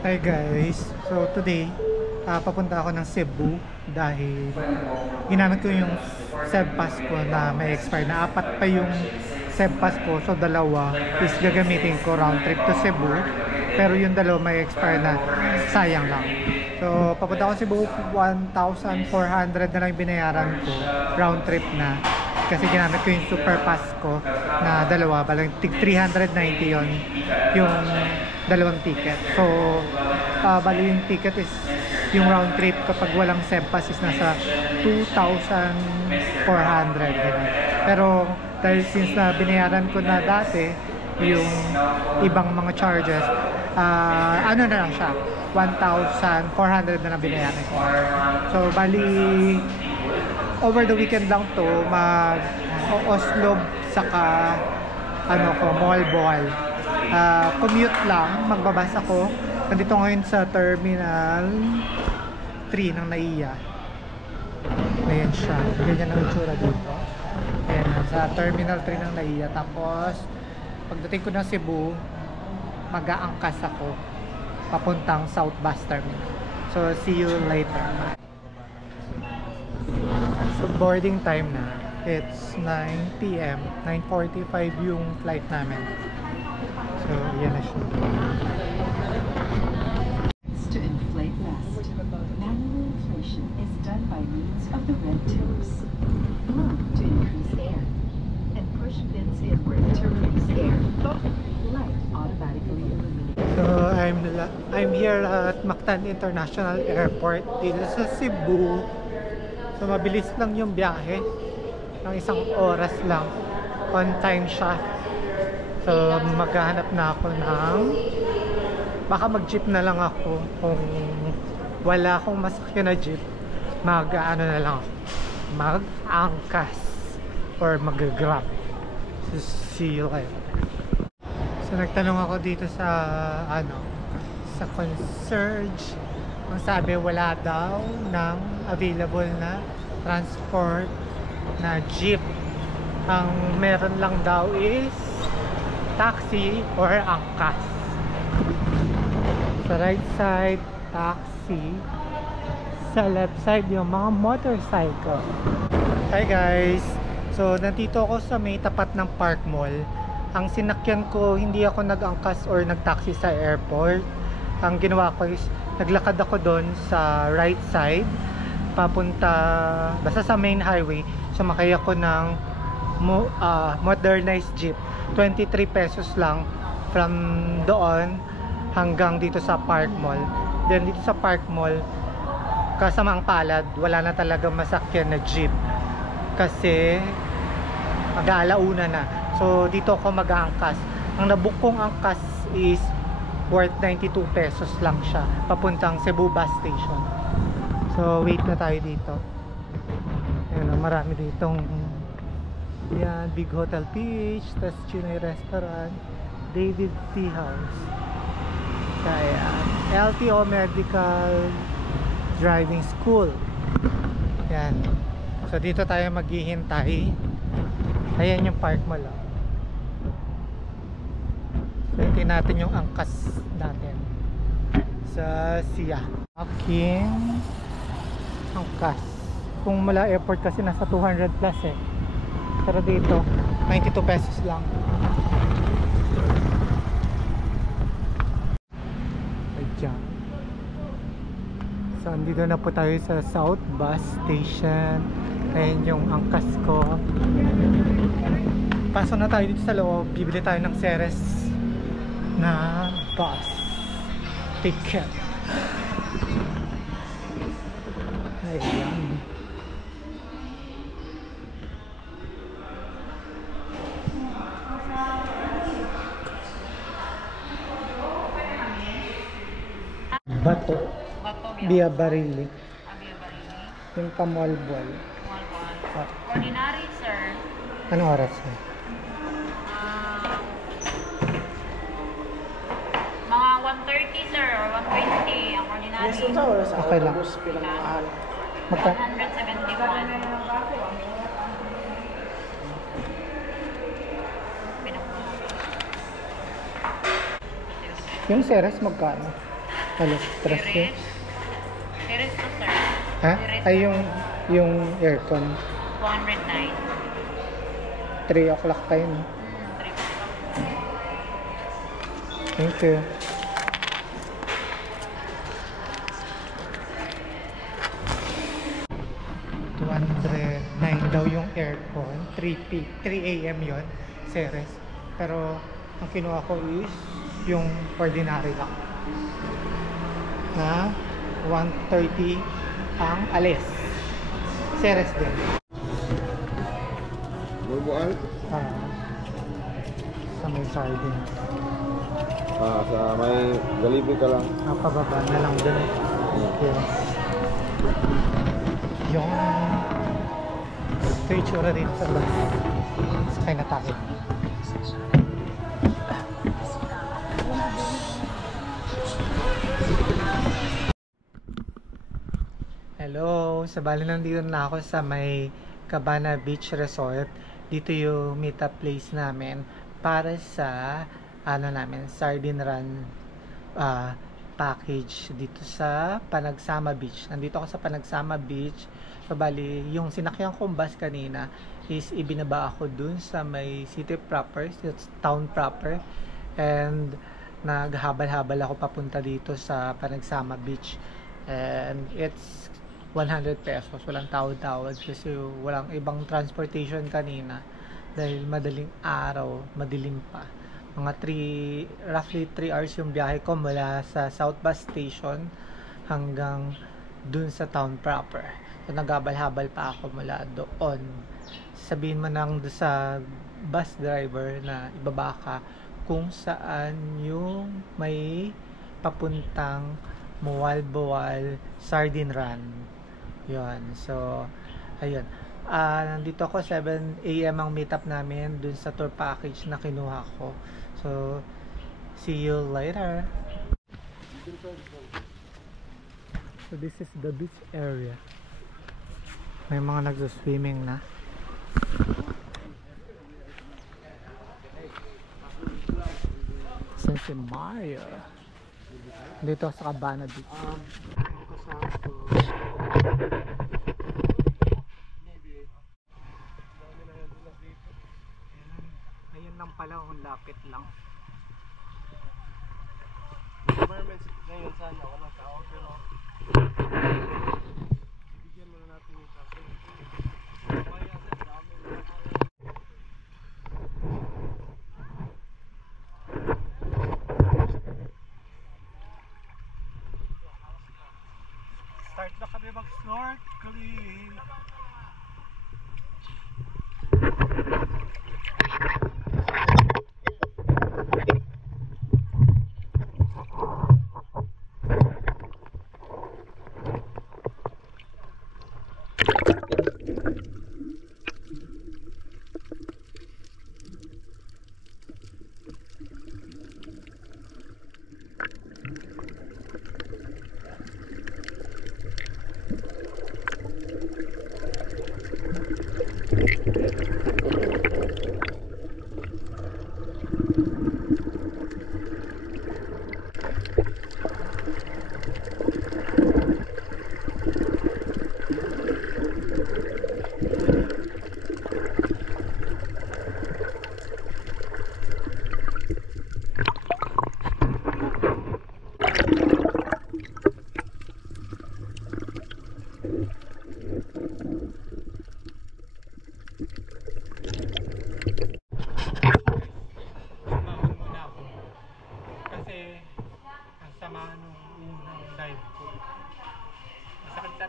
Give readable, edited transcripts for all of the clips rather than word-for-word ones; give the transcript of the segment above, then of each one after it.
Hi guys, so today papunta ako ng Cebu dahil ginamit ko yung SEB Pass ko na may expire na. Apat pa yung SEB Pass ko, so dalawa is gagamitin ko round trip to Cebu, pero yung dalawa may expire na, sayang lang. So papunta ako Cebu, 1,400 na lang binayaran ko round trip na, kasi ginamit ko yung super pass ko na dalawa, balang tig 390 yon yung dalawang ticket. So bali yung ticket is yung round trip kapag walang SEB Pass is nasa 2,400 ganun. Pero dahil since na binayaran ko na dati yung ibang mga charges, ano na lang siya, 1,400 na lang binayaran ko. So bali over the weekend lang to, mag Oslo saka Malboal. Commute lang, magbabas ako. Nandito ngayon sa Terminal 3 ng NAIA. Ayan siya, ganyan ang itsura dito. Ayan, sa Terminal 3 ng NAIA. Tapos pagdating ko ng Cebu, mag-aangkas ako papuntang South Bus Terminal. So see you later. So boarding time na, it's 9 PM, 9:45 yung flight namin. So yan na siya. To inflate rust, manual inflation is done by means of the red tubes. Blow to increase air, and push pins inward to release air. Light automatically illuminates. So I'm here at Mactan International Airport dito sa Cebu. So mabilis lang yung biyahe, ng 1 oras lang, on time siya. So maghahanap na ako ng, baka mag-jeep na lang ako. Kung wala akong masakyan na jeep, mag-ano na lang ako, mag-angkas or mag-grab. So see you later. So nagtanong ako dito sa sa concierge. Ang sabi, wala daw ng available na transport na jeep. Ang meron lang daw is taxi or angkas. Sa right side, taxi. Sa left side, yung mga motorcycle. Hi guys! So nandito ako sa may tapat ng Park Mall. Ang sinakyan ko, hindi ako nag-angkas or nag-taxi sa airport. Ang ginawa ko is naglakad ako doon sa right side papunta basta sa main highway. Sumakay ako ng modernized jeep. 23 pesos lang from doon hanggang dito sa Park Mall. Then dito sa Park Mall, kasamang palad, wala na talaga masakyan na jeep kasi mag-aalauna na. So dito ako mag-aangkas. Ang nabook kong angkas is worth 92 pesos lang siya papuntang Cebu Bus Station. So wait na tayo dito. Ayun, marami ditong yan, Big Hotel Peach, tas Chinoy Restaurant, David Tea House, kaya LTO Medical Driving School. Yan. So dito tayo maghihintay. Ayan yung Park Mall. Hintayin natin yung angkas natin sa SIA. Aking angkas. Kung mula airport kasi nasa 200 plus eh. Pero dito 92 pesos lang. Ayan. So andito na po tayo sa South Bus Station. Ayan yung angkas ko. Pasok na tayo dito sa loob. Bibili tayo ng Ceres na bus ticket. Ayan. Bato Via Barili. Yung pa-Malboal. Ordinary, sir. Anong oras na? Mga 1:30, sir, or 1:20 ang ordinary. Yes, unsa oras sa Okay lang. autobus pilang mahal. 171. Yung Ceres magkano? Alas 13. Series. Series to sir. Ha? Series Ay, to yung aircon. 209. 3 o'clock pa yun. 3. Thank you. $209 daw yung aircon. 3 a.m. yon Ceres. Pero ang kinuha ko is yung ordinary lang. Na 130 ang alis. Ceres din. Bulbuan? Sa may sardines. Sa may Galibi ka lang. Pababa na lang din. Okay. Yung ito yung tsura dito sa bus. Sakay na tayo. Hello! Sa bali nandito na ako sa may Cabana Beach Resort. Dito yung meetup place namin para sa Sardine Run package dito sa Panagsama Beach. Nandito ako sa Panagsama Beach. So bali, yung sinakyan kong bus kanina is ibinaba ako dun sa may city proper, town proper. And naghabal-habal ako papunta dito sa Panagsama Beach. And it's 100 pesos. Walang tawad-tawad kasi walang ibang transportation kanina dahil madaling araw, madilim pa. Mga roughly 3 hours yung biyahe ko mula sa South Bus Station hanggang dun sa town proper. So naghabal-habal pa ako mula doon. Sabihin mo nang sa bus driver na ibaba ka kung saan yung may papuntang Mualboal Sardine Run. Yun. So, ayun. Nandito ako 7 a.m. ang meetup namin dun sa tour package na kinuha ko. So, see you later. So, this is the beach area. May mga nagsuswimming na. Si Mario. Dito sa Cabana Beach. Ayun lang pala, kung lapit lang. Environment ngayon sana, walang tao pero bigyan mo na natin yung tao. Kaya sa dami Start na kami mag-snorkeling.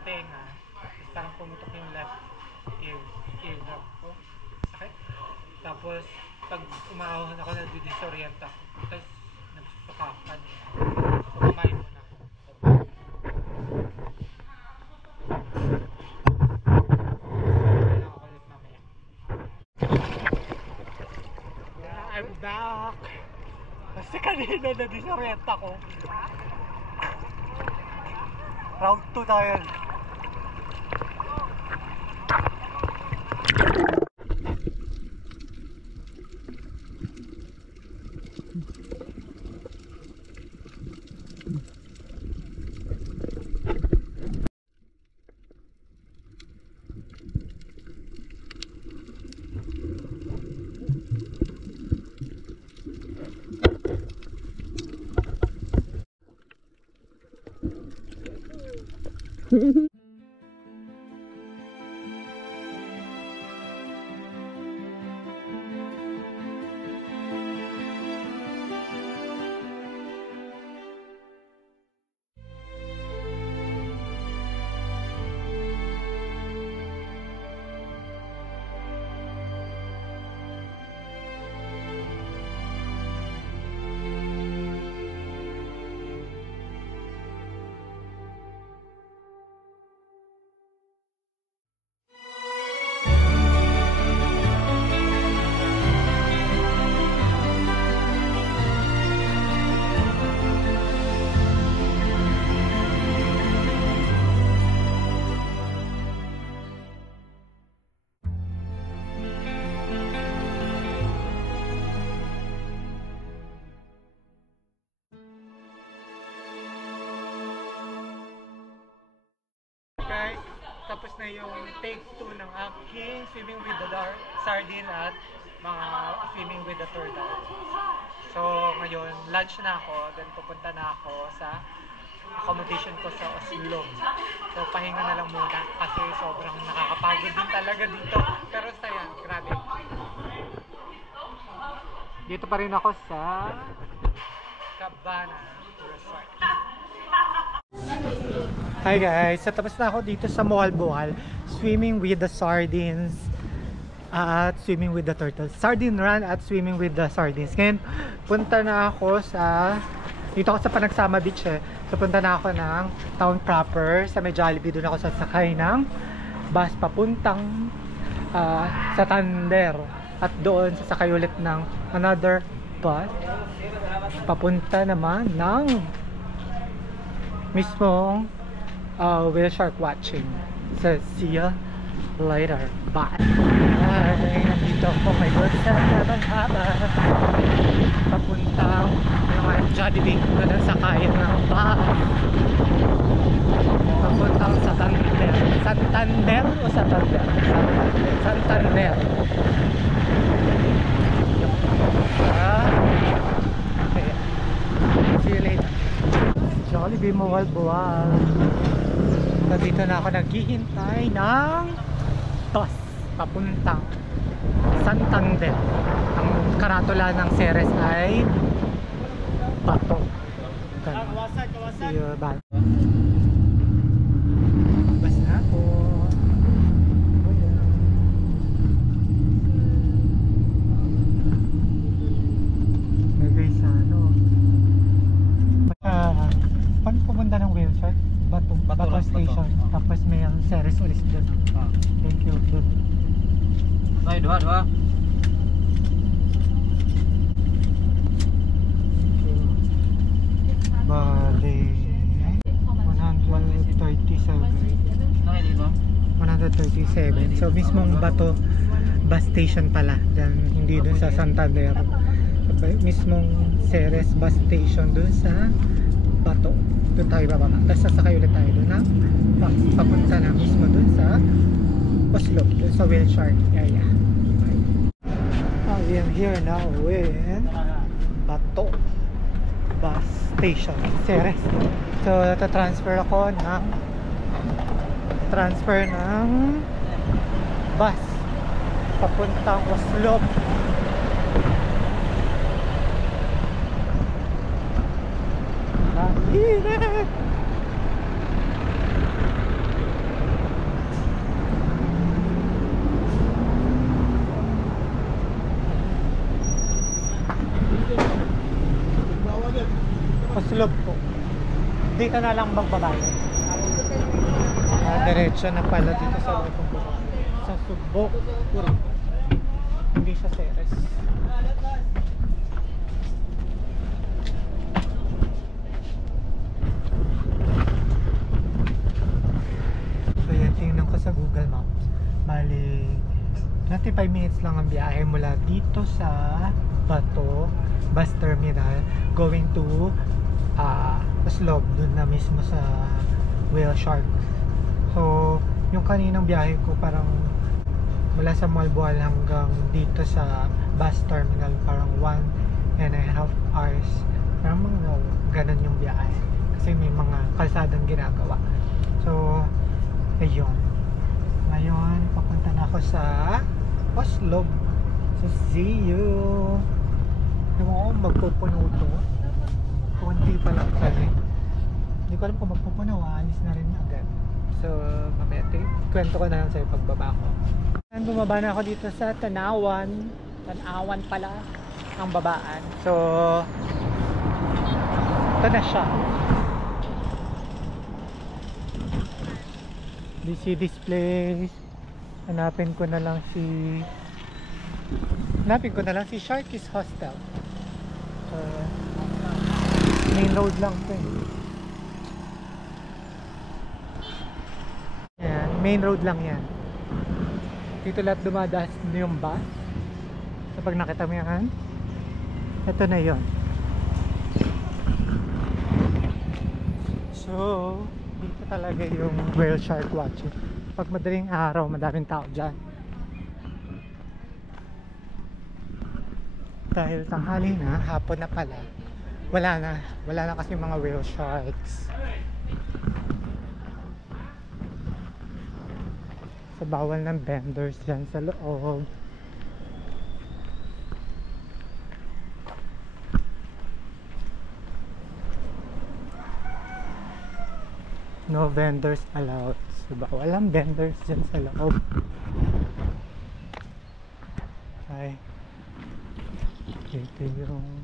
tenga, tapos parang pumutok yung left eardrum ko. Sakit. Tapos, pag umahon ako, nag-disorient ako. Tapos, nagsusukakan. So, kumain muna ako. I'm back! Kasi kanina na-disorient ako. Round 2 tayo. Guys, tapos na yung take 2 ng aking swimming with the sardine at mga swimming with the turtle. So ngayon, lunch na ako, then pupunta na ako sa accommodation ko sa Oslo. So pahinga na lang muna kasi sobrang nakakapagod din talaga dito. Pero saya, grabe. Dito pa rin ako sa Cabana Resort. Hi guys, so tapos na ako dito sa Bohal-Bohal, swimming with the sardines at swimming with the turtles. Sardine run at swimming with the sardines. Ngayon, punta na ako sa, dito ako sa Panagsama Beach eh. So punta na ako ng town proper, sa may Jollibee. Doon ako sasakay ng bus papuntang sa Tander. At doon sasakay ulit ng another bus papunta naman ng mismong whale shark watching. So see ya later. Bye. Ay, nandito ako may good sa haba. Papuntang yung Jollibee. Doon sa kaya ng bus. Papuntang sa Santander. Santander o Santander? Santander. Okay. See you later. Jollibee Bohal-Bohal. Dito na ako naghihintay ng bus papuntang Santander. Ang karatula ng Ceres ay Bato. See you, bye. Bus na ako. May guys ano. Paano pumunta ng whale shark? Bato station. Tapos may ang Ceres ulit doon. Thank you. Doon. Ay, dua. Bali 137. So mismong Bato bus station pala. Diyan, hindi doon sa Santander. Mismong Ceres bus station doon sa Bato. Doon tayo bababa. Tapos sasakay ulit tayo doon ng papunta na mismo doon sa Oslo, doon sa whale shark area. I am here now in Bato bus station, Ceres. So transfer ako ng bus papuntang Oslo. Init! Oslo po. Dito na lang magbabayad. Diretso na pala dito sa sa Subo. Hindi siya Ceres. Sa Google Maps, bali 25 minutes lang ang biyahe mula dito sa Bato bus terminal going to Oslo, dun na mismo sa whale shark. So yung kaninang biyahe ko parang mula sa Bohal hanggang dito sa bus terminal parang 1.5 hours, parang mga ganun yung biyahe kasi may mga kalsadang ginagawa. So, ayun. Ngayon, papunta na ako sa Oslo. So, see you! Ewan ko kung magpupuno to. Kunti pa lang kasi. Hindi ko alam kung magpupuno, alis na rin agad. So, mamaya, kwento ko na lang sa'yo pagbaba ko. Bumaba na ako dito sa Tanawan. Tanawan pala ang babaan. So, ito na siya. Do you see this place? Hanapin ko na lang si Sharky's Hostel. So, main road lang ito eh. Yan, main road lang yan. Dito lahat dumadaas yung bus. So pag nakita mo yan, ito na yon. So dito talaga yung whale shark watching. Pag madaling araw, madaming tao dyan. Dahil tanghali na, hapon na pala, wala na kasi mga whale sharks. So bawal ng vendors dyan sa loob. No vendors allowed. So bawal ang vendors dyan sa loob. Ay, dito yung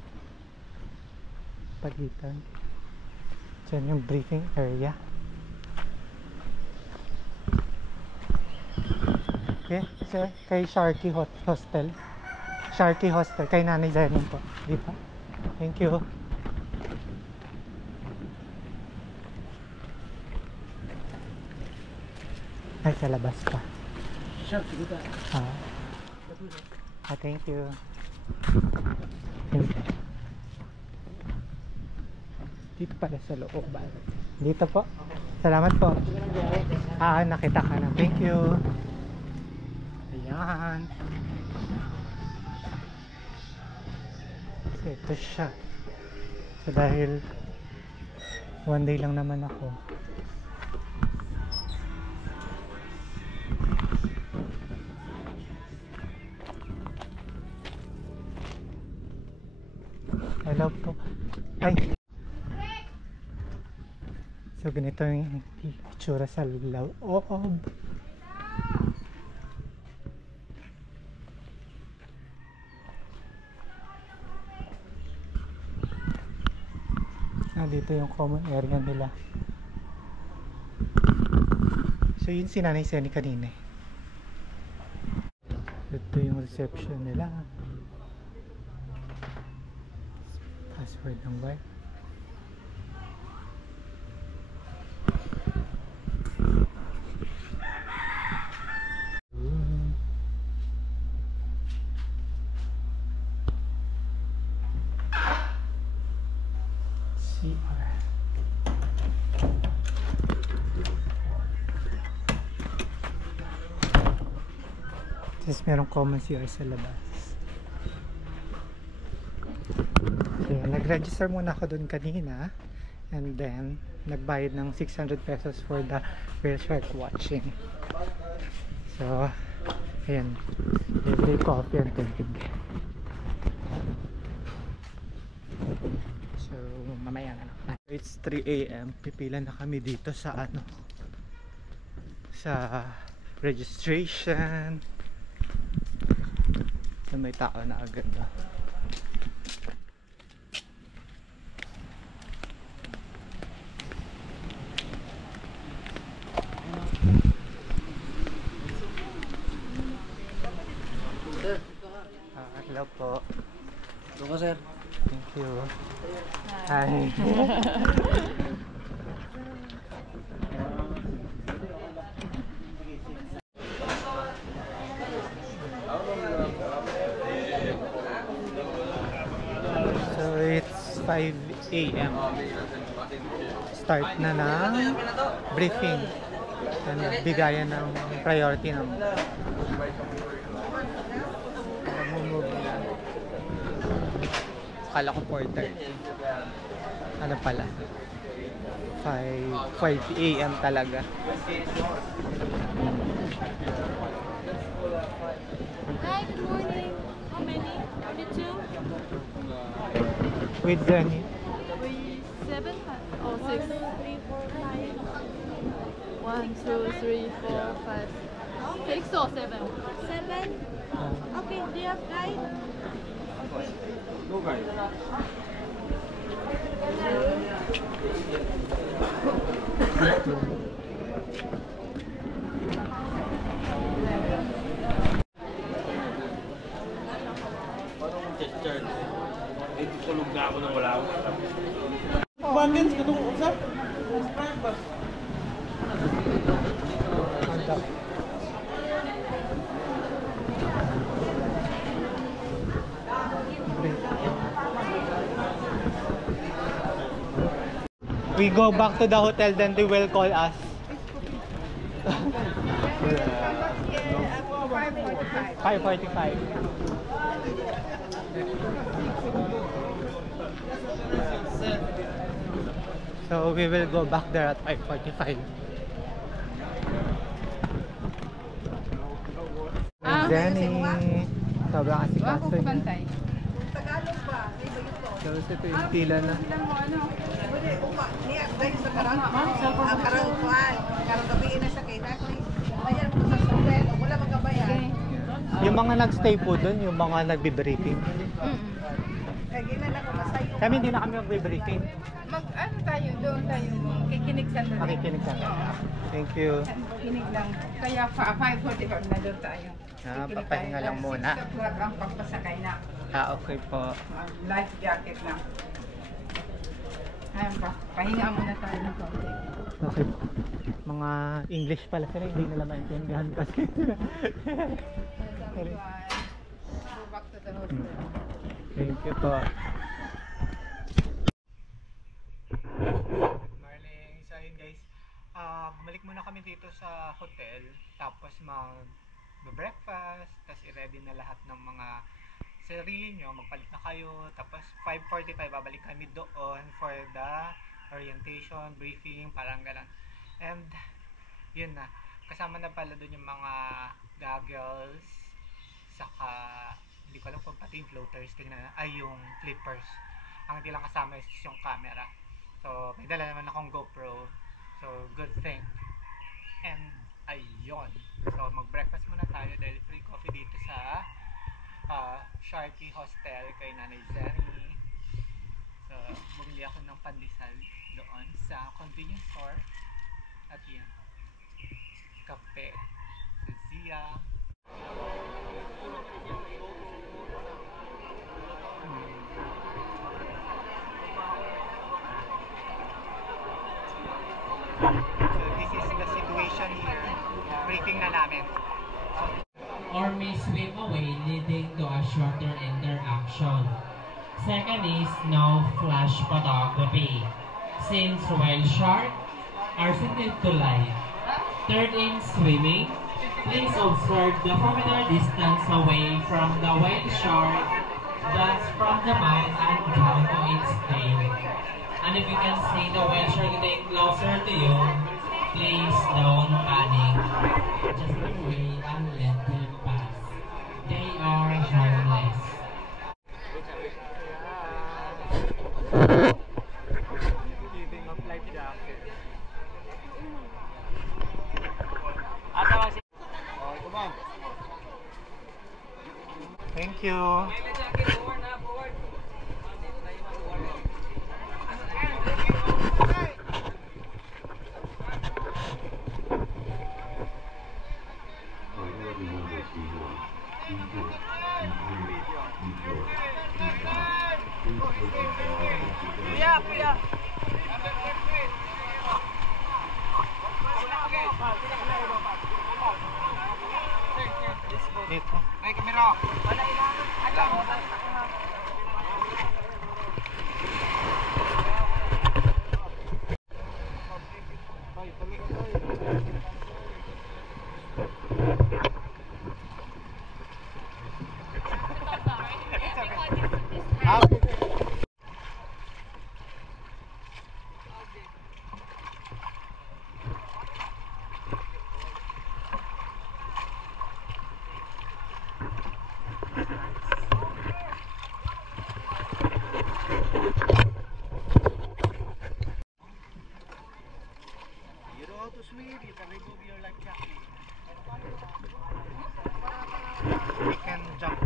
pagitan. Dyan yung briefing area. Okay, sir, kay Sharky Hostel. Sharky Hostel, kay Nanay Zenon po. Di ba? Thank you. Ay, sa labas pa. Thank you. Dito pala sa loob ba? Dito po. Salamat po. Nakita ka na. Thank you. Ayan. So, ito siya. So, dahil one day lang naman ako. Hello po. Ay. So, ganito yung itsura sa loob. Dito yung common area nila. So yun si Nanay Seni kanina. Ito yung reception nila. Password ng wife. Tapos merong common CR sa labas. So, nag-register muna ako dun kanina. And then, nagbayad ng 600 pesos for the whale shark watching. So, ayan. Libre coffee and tubig. So, mamaya na lang. It's 3 AM. Pipila na kami dito sa sa registration. So, may tao na agad ba? Hello po. Hello, sir. Thank you. Hi. So it's 5 AM. Start na ng briefing. Bigayan ng priority ng move na. Akala ko 4:30. Ano pala? 5:40 AM talaga. Hi, good morning. How many? Only two? With Jenny. We 7 or 6? 1, 2, 3, 4, 5. 1, 2, 3, 4, 5. 6 or 7? 7. Okay, do you have guide? No guys. Tulog na ako nang wala ako. Buttons, katong usap. Subscribe ba? Mantap. We go back to the hotel, then they will call us. 5:45. So we will go back there at 5:45. Jenny, sobrang asikaso niya. So ito yung tila na. Yung mga nagstay po dun, yung mga nagbe-briefing. Kami hindi na kami magbe-briefing. Ano tayo doon tayo, kikinig sa doon. Makikinig ka. Thank you. Kinig lang. Kaya 5:45 na doon tayo. Papahinga lang muna. 6 o'clock ang pagpasakay na. Okay po. Life jacket lang. Ayan pa, pahinga muna tayo ng konti. Okay. Mga English pala sila, hindi nila maintindihan kasi. Go back to the hotel. Thank you po. Morning. So yun guys, bumalik muna kami dito sa hotel, tapos mag-breakfast, tapos i-ready na lahat ng mga sarili nyo, magpalit na kayo, tapos 5:45 babalik kami doon for the orientation, briefing, parang gano'n. And yun na, kasama na pala doon yung mga goggles, saka hindi ko alam kung pati yung floaters, tingnan na, ay yung flippers. Ang hindi lang kasama is yung camera. So may dala naman akong GoPro, so good thing. And ayun, so mag-breakfast muna tayo dahil free coffee dito sa Sharky Hostel kay Nanay Jenny. So bumili ako ng pandesal doon sa convenience store. At yan, kape sa Zia. So this is the situation here. Briefing na namin. Or may swim away leading to a shorter interaction. Second is no flash photography, since whale shark are sensitive to light. Third in swimming, please observe the familiar distance away from the whale shark, thus from the mouth and down to its tail. And if you can see the whale shark getting closer to you, please don't panic. Just wait and let them pass. They are harmless. Giving up life jacket. Thank you. Dito. Ay, kamera! how to swim, you can remove your life jacket. We can jump.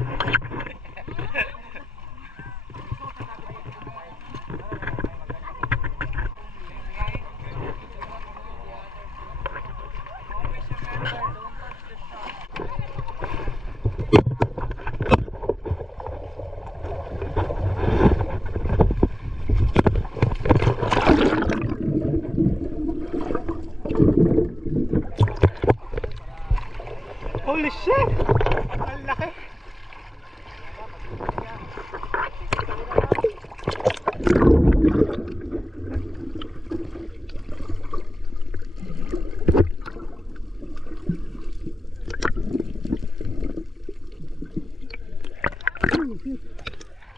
Holy shit! Ang laki!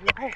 Laki!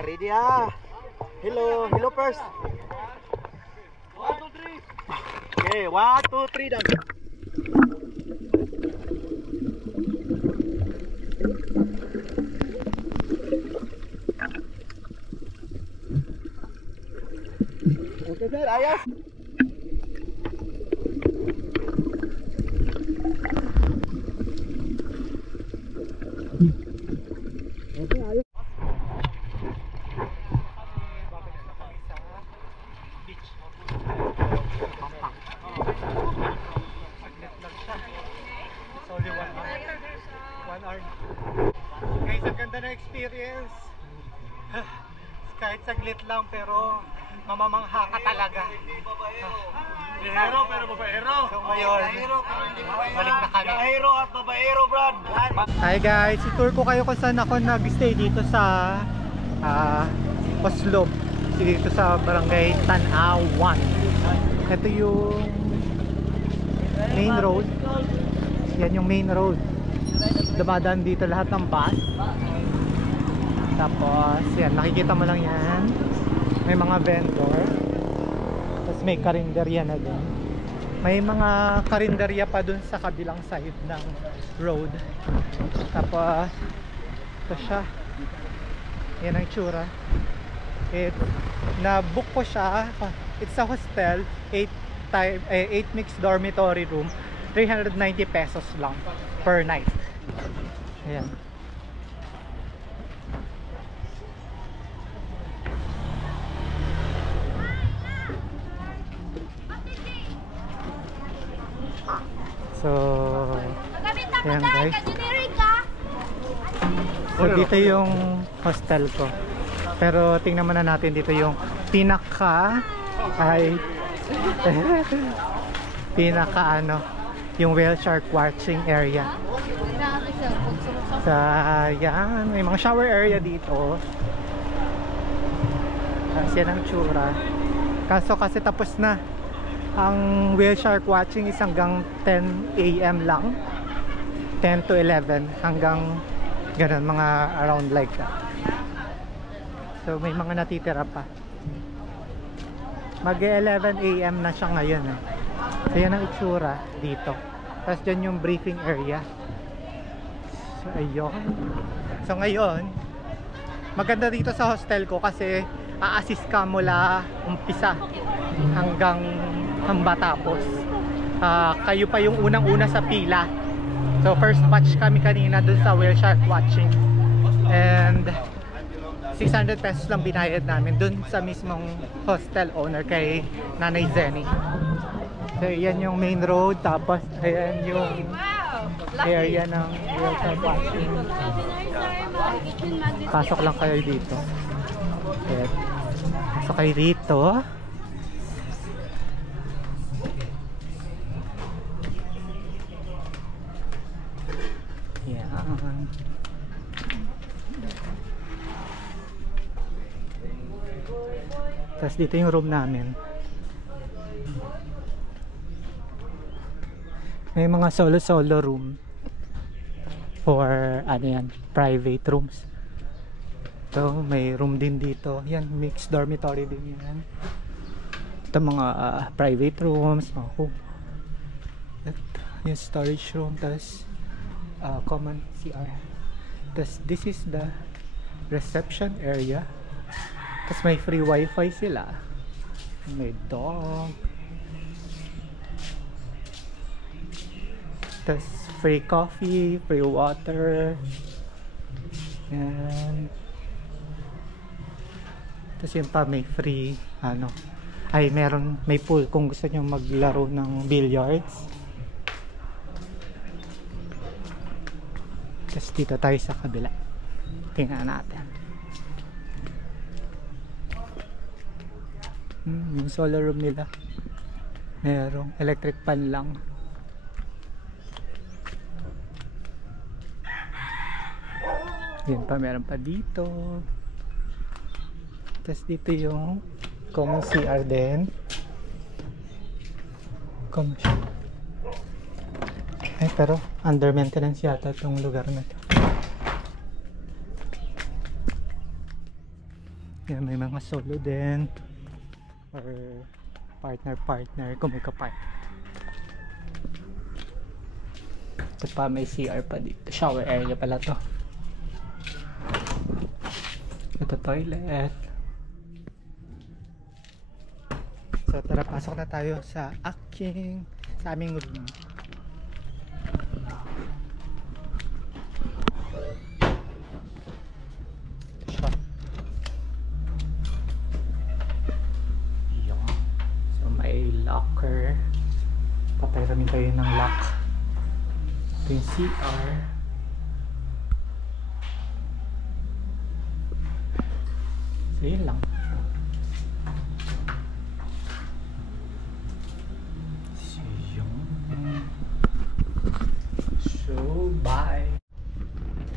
Ready ah. Hello, hello first. 1, 2, 3. Okay, 1, 2, 3 done. Okay sir, ayos. Okay, ayos. Guys, ang ganda na experience. Kahit saglit lang pero mamamangha ka talaga. Hero pero babaero. So ngayon, balik na kami. Hero at babaero, Brad. Hi guys, itour ko kayo kung saan ako nag-stay dito sa Oslob. Dito sa barangay Tanawan. Ito yung main road. Yan yung main road. Dumadaan dito lahat ng bus. Tapos yan, nakikita mo lang yan. May mga vendor. Tapos may karinderya na din. May mga karinderya pa dun sa kabilang side ng road. Tapos ito siya. Yan ang tsura. Na-book ko siya. It's a hostel, 8 mixed dormitory room. 390 pesos lang per night. Ayan. So, ayan guys. So, dito yung hostel ko. Pero tingnan muna natin dito yung pinaka yung whale shark watching area. Sa yan, may mga shower area dito. Kasi yan ang tsura. Kaso kasi tapos na ang whale shark watching is hanggang 10 AM lang. 10 to 11 hanggang ganun, mga around like that. So may mga natitira pa. Mag 11 AM na siya ngayon eh. So yan ang itsura dito. Tapos dyan yung briefing area. So ayun. So ngayon, maganda dito sa hostel ko kasi a-assist ka mula umpisa hanggang matapos. Kayo pa yung unang-una sa pila. So first batch kami kanina dun sa whale shark watching. And 600 pesos lang binayad namin dun sa mismong hostel owner kay Nanay Zenny. So yan yung main road, tapos ayan yung area ng real-time parking. Pasok lang kayo dito. Ayan. Pasok kayo dito. Yan. Tapos dito yung room namin. May mga solo room for ano yan, private rooms. So may room din dito. Yan, mixed dormitory din yan. Ito mga private rooms. Yung storage room. Tapos common CR. Tapos this is the reception area. Tapos may free wifi sila. May dog. Tapos free coffee, free water. Yan. Tapos yun pa, may free may pool kung gusto nyo maglaro ng billiards. Tapos dito tayo sa kabila. Tingnan natin. Yung solar room nila, merong electric pan lang. Yan pa, meron pa dito. Tapos dito yung common CR din. Pero under maintenance yata itong lugar na ito. Yan, may mga solo din or partner kung may kapart. Ito pa, may CR pa dito. Shower area pala to. Ito toilet. So tara, pasok na tayo sa aming room. So may locker. Patay tayo ng lock. Ito yung CR. So yun lang. So bye.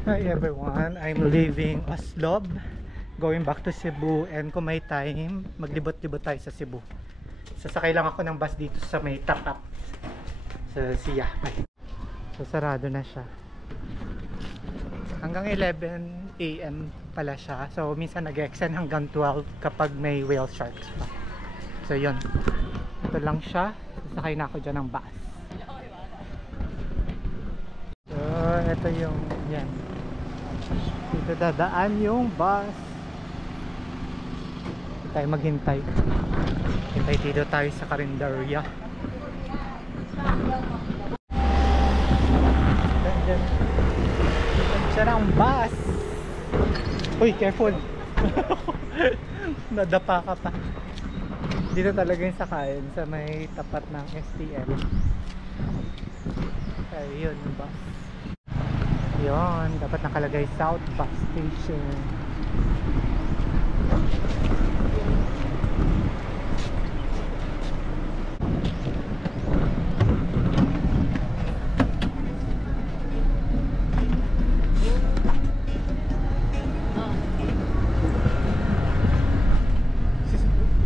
Hi everyone, I'm leaving Oslob, going back to Cebu, and kung may time, maglibot-libot tayo sa Cebu. Sasakay lang ako ng bus dito sa may Tapat sa Siya. So sarado na siya. Hanggang 11 AM pala siya. So minsan nag-extend hanggang 12 kapag may whale sharks pa. So yun. Ito lang siya. Sasakay na ako dyan ng bus. So ito yung yan. Dito dadaan yung bus. Tayo maghintay. Hintay dito tayo sa Carinderia. Dyan. Siya na ang bus. Uy, careful. Nadapa ka pa. Dito talaga yung sakayan sa may tapat ng STL. Ayun yung bus. Yun, dapat nakalagay South Bus Station.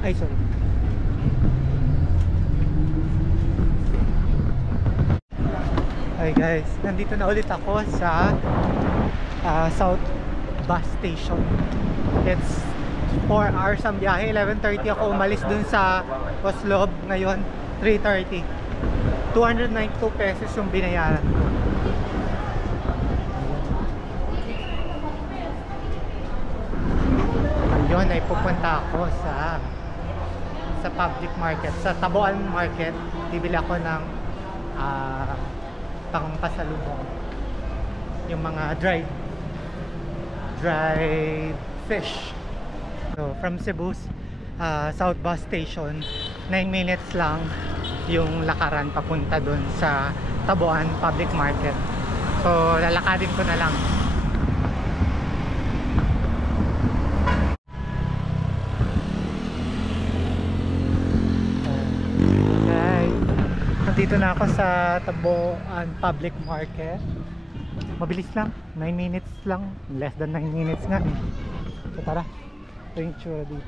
Ay, sorry. Hi guys, nandito na ulit ako sa South Bus Station. It's 4 hours ang biyahe. 11:30 ako umalis dun sa Oslob. Ngayon 3:30. 292 pesos yung binayaran ko. Ayun, ay pupunta ako sa public market, sa Taboan Market. Bibili ako ng pangpasalubong, yung mga dried fish. So from Cebu South Bus Station, 9 minutes lang yung lakaran papunta dun sa Taboan Public Market. So lalakadin ko na lang. Dito na ako sa Taboan Public Market. Mabilis lang, 9 minutes lang. Less than 9 minutes nga eh. So tara, ito yung tsura dito.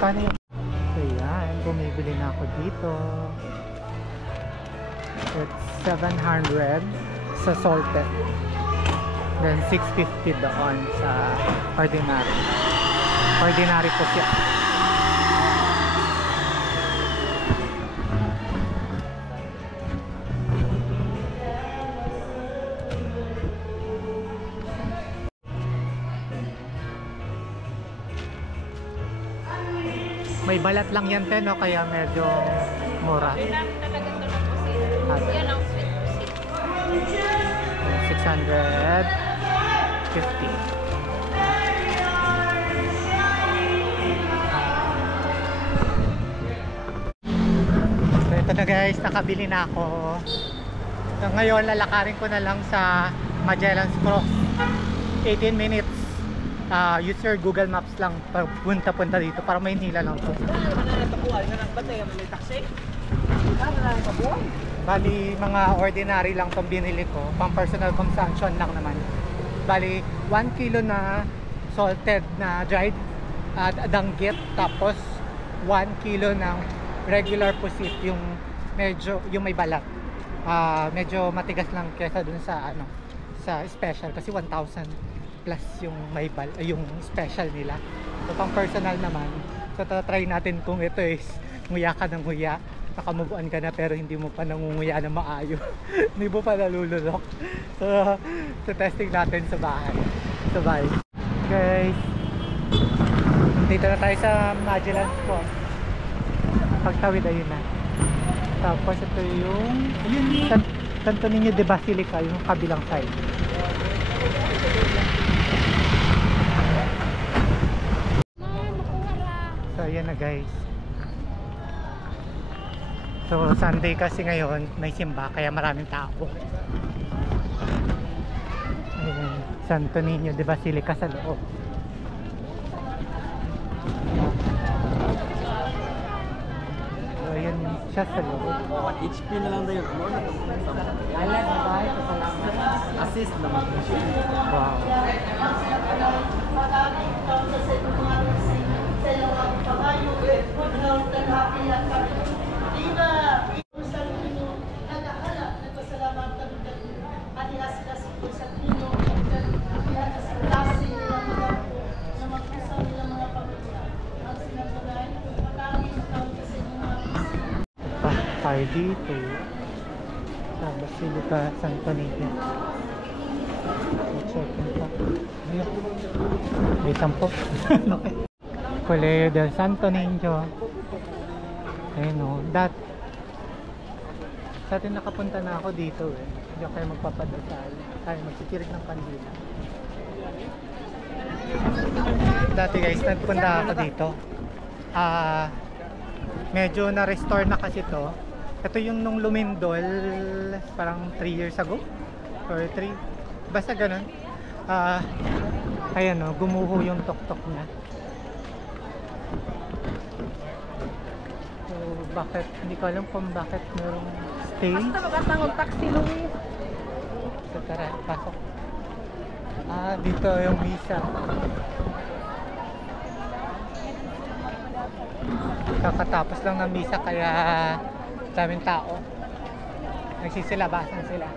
Magkano yung... So yan, bumibili na ako dito. It's 700 sa salted. Then 650 doon sa ordinary. Ordinary po siya. May balat lang yan, no? Kaya medyo mura. Yun lang talaga ito ng pusit. Yan ang sweet pusit. 650. So ito na guys, nakabili na ako. So ngayon lalakarin ko na lang sa Magellan's Cross. 18 minutes. Use your Google Maps lang punta dito para Maynila lang po. Bali mga ordinary lang itong binili ko, pang personal consumption lang naman. Bali 1 kilo na salted na dried danggit, tapos 1 kilo ng regular pusit, yung medyo yung may balat. Medyo matigas lang kaysa dun sa ano, sa special kasi 1,000 plus yung may yung special nila. So pang personal naman, so try natin kung ito is nguya ka ng nguya, nakamubuan ka na pero hindi mo pa nangunguya na maayo. Hindi mo pa nalulunok. So testing natin sa bahay. So bye guys, dito na tayo sa Magellan's Cross. Pagtawid ayun na. Tapos ito yung Santo Niño de Basilica, yung kabilang side. So ayan na guys. So Sunday kasi ngayon, may simba kaya maraming tao. Ayan, Santo Niño de Basilica sa loob. So ayan siya sa loob. 1 HP na lang tayo. Alan, bye. Assist naman. Wow. Tayo dito sa Basilica Santo Niño. Check-in pa. May tampo. Colegio del Santo Niño. Ayun o. Sa atin nakapunta na ako dito eh. Hindi ako kayo magpapadasal. Tayo magtitirig ng kandila. Dati guys, nagpunta ako dito. Medyo na-restore na kasi to. Ito yung nung lumindol parang 3 years ago or 3, basta ganun. Ayan o, gumuho yung tok-tok niya. So bakit, hindi ko alam kung bakit merong stay. Basta magatangon taxi Louis. So tara, pasok. Dito yung misa. Kakatapos lang ng misa kaya daming tao. Nagsisilabasan sila.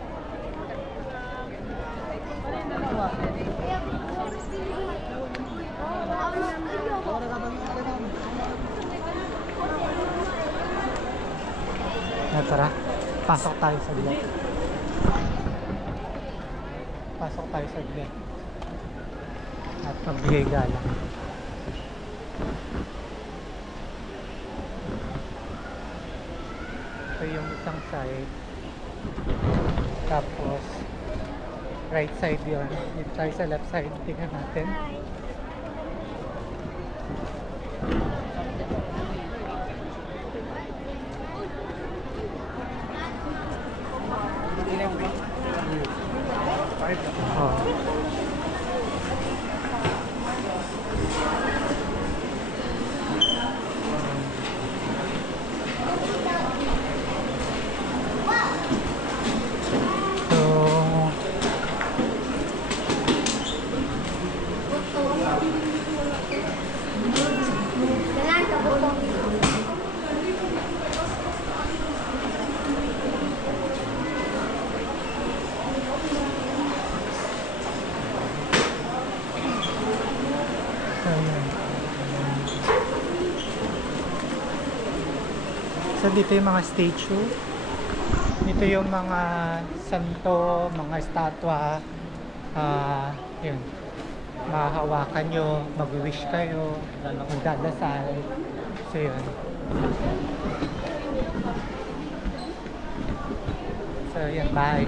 Tara, pasok tayo sa glit. Pasok tayo sa glit. At magbigay galang. Ito yung isang side. Tapos right side yun. Dito tayo sa left side. Tingnan natin. So dito yung mga statue. Dito yung mga santo, mga estatwa. Yun. Mahahawakan nyo, mag-wish kayo, magdadasal. So yun. So yun, bye.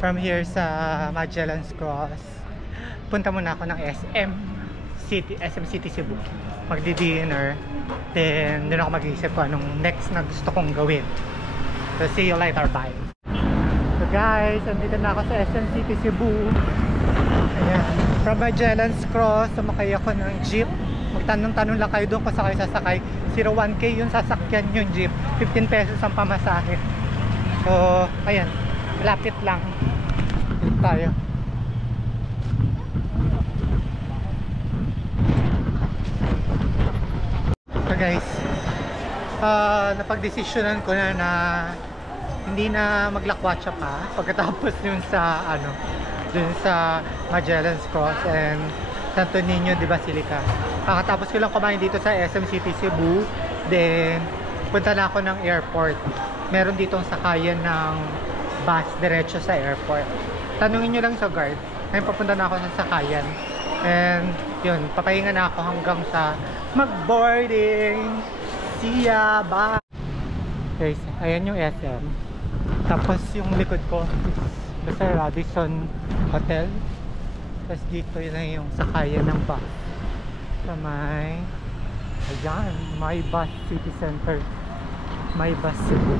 From here sa Magellan's Cross, punta muna ako ng SM City Cebu. Magdi-dinner. Then, doon ako mag-iisip ko anong next na gusto kong gawin. So, see you later. Bye. So, guys, andito na ako sa SM City Cebu. Ayan. From Magellan's Cross, sumakay ako ng jeep. Magtanong-tanong lang kayo doon kung saan kayo sasakay. 01K yung sasakyan yung jeep. 15 pesos ang pamasahe. So, ayan. Lapit lang. Dito tayo. So guys, napagdesisyonan ko na hindi na maglakwatsa pa pagkatapos yun sa dun sa Magellan's Cross and Santo Niño de Basilica. Kakatapos ko lang kumain dito sa SM City Cebu, then punta na ako ng airport. Meron ditong sakayan ng bus diretso sa airport. Tanungin nyo lang sa guard. Ngayon papunta na ako sa sakayan. And yun, papahinga na ako hanggang sa mag-boarding. See ya! Bye! Guys, ayan yung SM. Tapos yung likod ko is basta Radisson Hotel. Tapos dito yun na yung sakayan ng bus. Sa may ayan, my bus city center. My bus Cebu.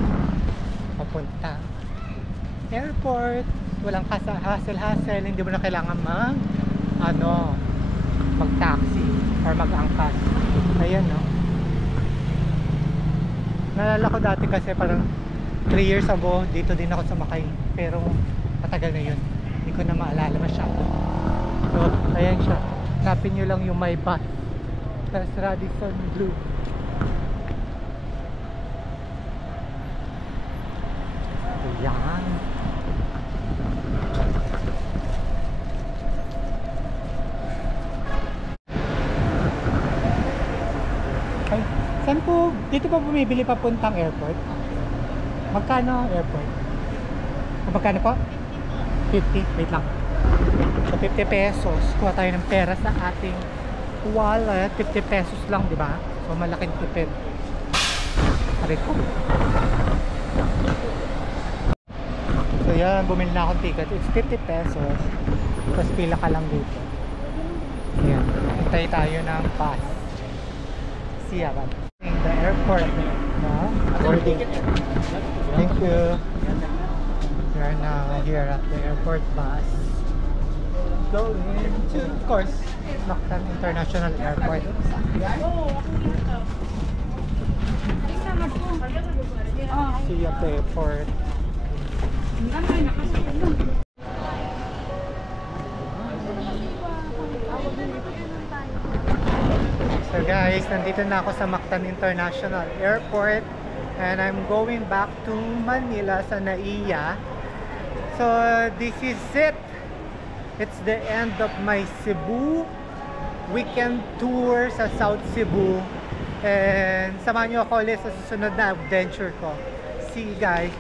Papunta airport. Walang hassle-hassle. Hindi mo na kailangan mag-taxi or mag-angkas. Ayan, no? Naalala ko dati kasi parang 3 years ago dito din ako sumakay, pero matagal na yun, hindi ko na maalala masyado. So ayan siya, hanapin nyo lang yung my bus, tapos Radisson Blue. Ayan. Ay, saan po? Dito pa bumibili papuntang airport? Magkano airport? Magkano po? 50? Wait lang. So 50 pesos. Kuha tayo ng pera sa ating wallet. 50 pesos lang, di ba? So malaking tipid. Aray ko. So yan, bumili na akong ticket. It's 50 pesos. Tapos pila ka lang dito. Ayan. Hintay tayo ng bus. See ya, bye. The airport, no? Boarding. Thank you. We are now here at the airport bus. Going to, of course, Mactan International Airport. See you at the airport. So guys, nandito na ako sa Mactan International Airport. And I'm going back to Manila sa Naiya. So this is it. It's the end of my Cebu weekend tour sa South Cebu. And samahan nyo ako ulit sa susunod na adventure ko. See you guys.